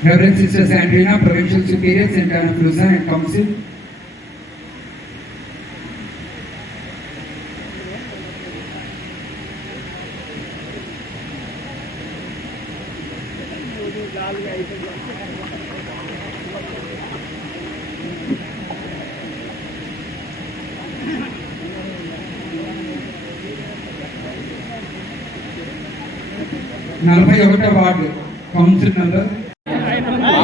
Reverend Sister Sandrina, Provincial Superior, St. Anna of and Council. నలభై ఒకటో ward council number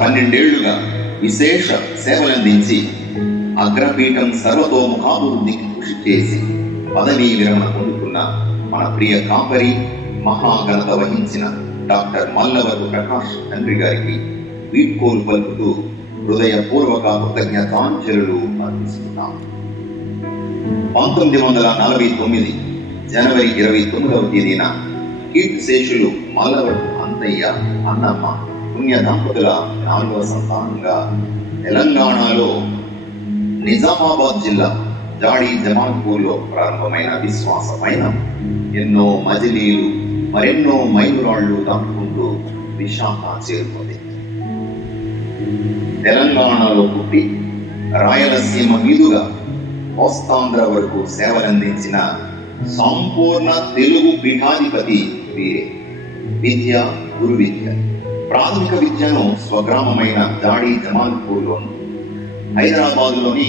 పన్నెండేళ్ళుగా విశేష సేవలందించి అగ్రపీఠం సర్వతోముఖాభివృద్ధికి కృషి చేసి పదవీ విరమణ పొందుతున్న మన ప్రియ కాపరి మహాఘనత వహించిన డాక్టర్ మల్లవరు ప్రకాష్ తండ్రి గారికి వీడ్కోలు పలుకుతూ హృదయపూర్వక కృతజ్ఞతాంజలులు అర్పిస్తున్నాం పంతొమ్మిది వందల నలభై తొమ్మిది జనవరి ఇరవై తొమ్మిదవ తేదీన కీర్తిశేషులు మల్లవరు అంతయ్య అన్నమ్మ పుణ్య దంపతుల నాలుగవ సంతానంగా తెలంగాణలో నిజామాబాద్ జిల్లా జాడీ జమాల్పూర్లో ప్రారంభమైన విశ్వాస పయనం ఎన్నో మజిలీలు మరెన్నో మైలురాళ్ళు దాటుకుంటూ విశాఖ చేరుకుంది. తెలంగాణలో పుట్టి రాయలసీమ మీదుగా కోస్తాంధ్ర వరకు సేవలందించిన సంపూర్ణ తెలుగు పీఠాధిపతి వీరే. విద్య గురు విద్య ప్రాథమిక విద్యను స్వగ్రామమైన దాడి జమాల్పూర్లోను హైదరాబాద్లోని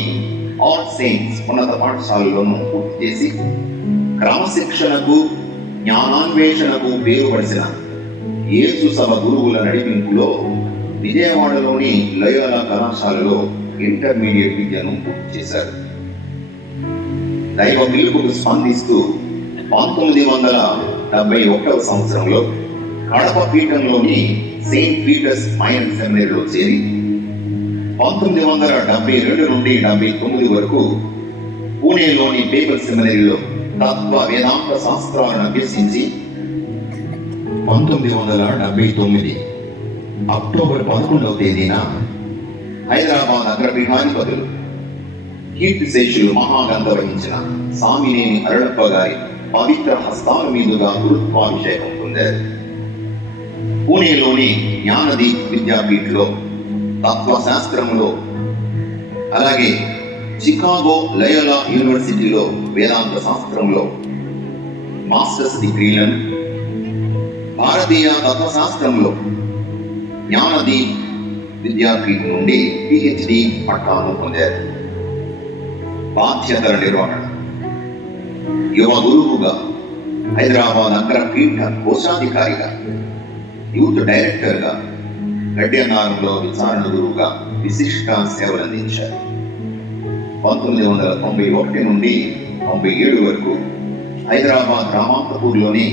ఆర్ట్ సైన్స్ ఉన్నత పాఠశాలలోను పూర్తి చేసి క్రమశిక్షణకు జ్ఞానాన్వేషణకు పేరుపడిసిన యేసు సభ గురువుల నడిపింపులో విజయవాడలోని లయోలా కళాశాలలో ఇంటర్మీడియట్ విద్యను పూర్తి చేశారు. దైవ పిలుపుకు స్పందిస్తూ పంతొమ్మిది వందల డెబ్బై ఒకటవ సంవత్సరంలో కడప పీఠంలోని సెయింట్ పీటర్స్ మైనర్ సెమినరీలో చేరి పంతొమ్మిది వందల డెబ్బై రెండు నుండి డెబ్బై తొమ్మిది వరకు పూణేలోని పేపర్ సెమినరీలో తత్వ వేదాంత శాస్త్రాలను అభ్యసించి పంతొమ్మిది వందల డెబ్బై తొమ్మిది అక్టోబర్ పదకొండవ తేదీన హైదరాబాద్ అగ్రపీఠాధిపతులు కీర్తిశేషులు మహాగంధ వహించిన సామినేని అరుళప్ప గారి పవిత్ర హస్తాల మీదుగా గురుత్వాభిషేకం పొందారు. పూణేలోని జ్ఞానదీప్ విద్యాపీఠలో తత్వశాస్త్రంలో అలాగే చికాగో లయోలా యూనివర్సిటీలో వేదాంత శాస్త్రంలో మాస్టర్స్ డిగ్రీలను భారతీయ తత్వశాస్త్రంలో జ్ఞానదీప్ విద్యాపీఠం నుండి పిహెచ్డి పట్టాలు పొందారు. బాధ్యతల నిర్వహణ. యువ గురువుగా హైదరాబాద్ అగ్రపీఠ కోశాధికారిగా యూత్ డైరెక్టర్గా గడ్డెన్నారంలో విచారణ గురువుగా విశిష్ట సేవలందించారు పంతొమ్మిది వందల తొంభై ఒకటి నుండి తొంభై ఏడు వరకు హైదరాబాద్ రామాంతపూర్లోని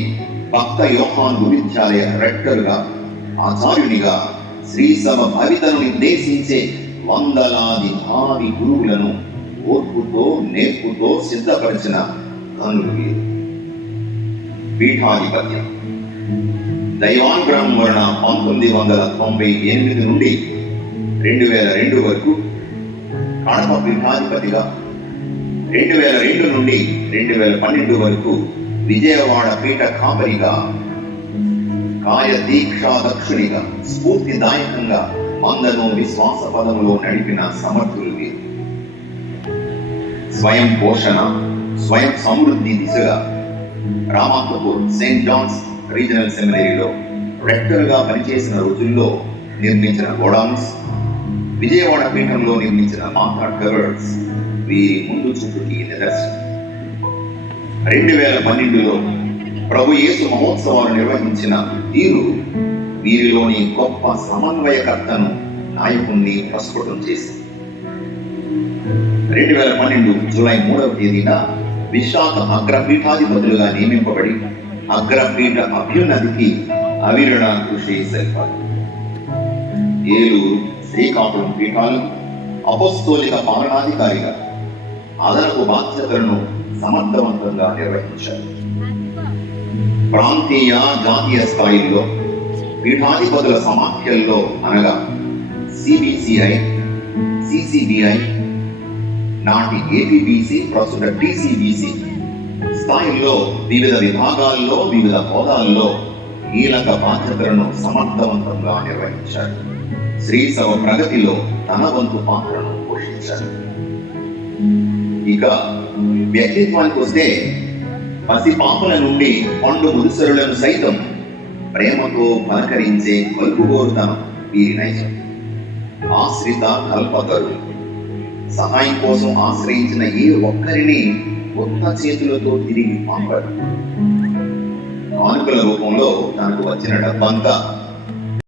భక్త యోహాన్ విద్యాలయ రెక్టర్గా ఆచార్యునిగా శ్రీసభ భవితను నిర్దేశించే వందలాది భావి గురువులను ఓర్పుతో నేర్పుతో సిద్ధపరిచిన కనులు వీరు. పీఠాధిపత్యం. దైవానుగ్రహం వలన పంతొమ్మిది వందల తొంభై ఎనిమిది నుండి రెండు వేల రెండు వరకు కడప పీఠాధిపతిగా రెండు వేల రెండు నుండి రెండు వేల పన్నెండు వరకు విజయవాడ పీఠ కాపరిగా కాయ దీక్షా దక్షునిగా స్ఫూర్తిదాయకంగా మందను విశ్వాస పదములో నడిపిన సమర్థులు వీరు స్వయం పోషణ స్వయం సమృద్ధి దిశగా రామాంతపూర్ సెయింట్ జాన్స్ రీజనల్ సెమినరీలో రెక్టర్గా పనిచేసిన రోజుల్లో నిర్మించిన గోడౌన్స్ విజయవాడ పీఠంలో నిర్మించిన మాతా కవర్స్ వీరి ముందు చూపుకి నిదర్శనం. రెండు వేల పన్నెండులో ప్రభు యేసు మహోత్సవాలు నిర్వహించిన తీరు. వీరిలోని గొప్ప సమన్వయకర్తను నాయకుణ్ణి ప్రస్ఫుటం చేసింది రెండు వేల పన్నెండు జూలై మూడవ తేదీన విశాఖ అగ్రపీఠాధిపతులుగా నియమింపబడి అగ్రపీఠ అభ్యున్నతికి అవిరణ కృషి సరిపారు ఏలూరు శ్రీకాకుళం పీఠాలు అపోస్తోలిక పాలనాధికారిగా అదనపు బాధ్యతలను సమర్థవంతంగా నిర్వహించారు. ప్రాంతీయ జాతీయ స్థాయిల్లో పీఠాధిపతుల సమాఖ్యల్లో అనగా సిబిసిఐ సిసిబిఐ నాటి ఏపీబీసీ ప్రస్తుత టీసీబీసీ స్థాయిల్లో వివిధ విభాగాల్లో వివిధ హోదాల్లో కీలక బాధ్యతలను సమర్థవంతంగా నిర్వహించారు. శ్రీశవ ప్రగతిలో తన వంతు పాత్రను పోషించారు. ఇక వ్యక్తిత్వానికి వస్తే పసిపాపల నుండి పండు ముదుసరులను సైతం ప్రేమతో పలకరించే పలుకుగోరుతనం వీరి నైజం. ఆశ్రిత కల్పతరు సహాయం కోసం ఆశ్రయించిన ఏ ఒక్కరిని కొత్త చేతులతో తిరిగి పంపరు కానుకల రూపంలో తనకు వచ్చిన డబ్బంతా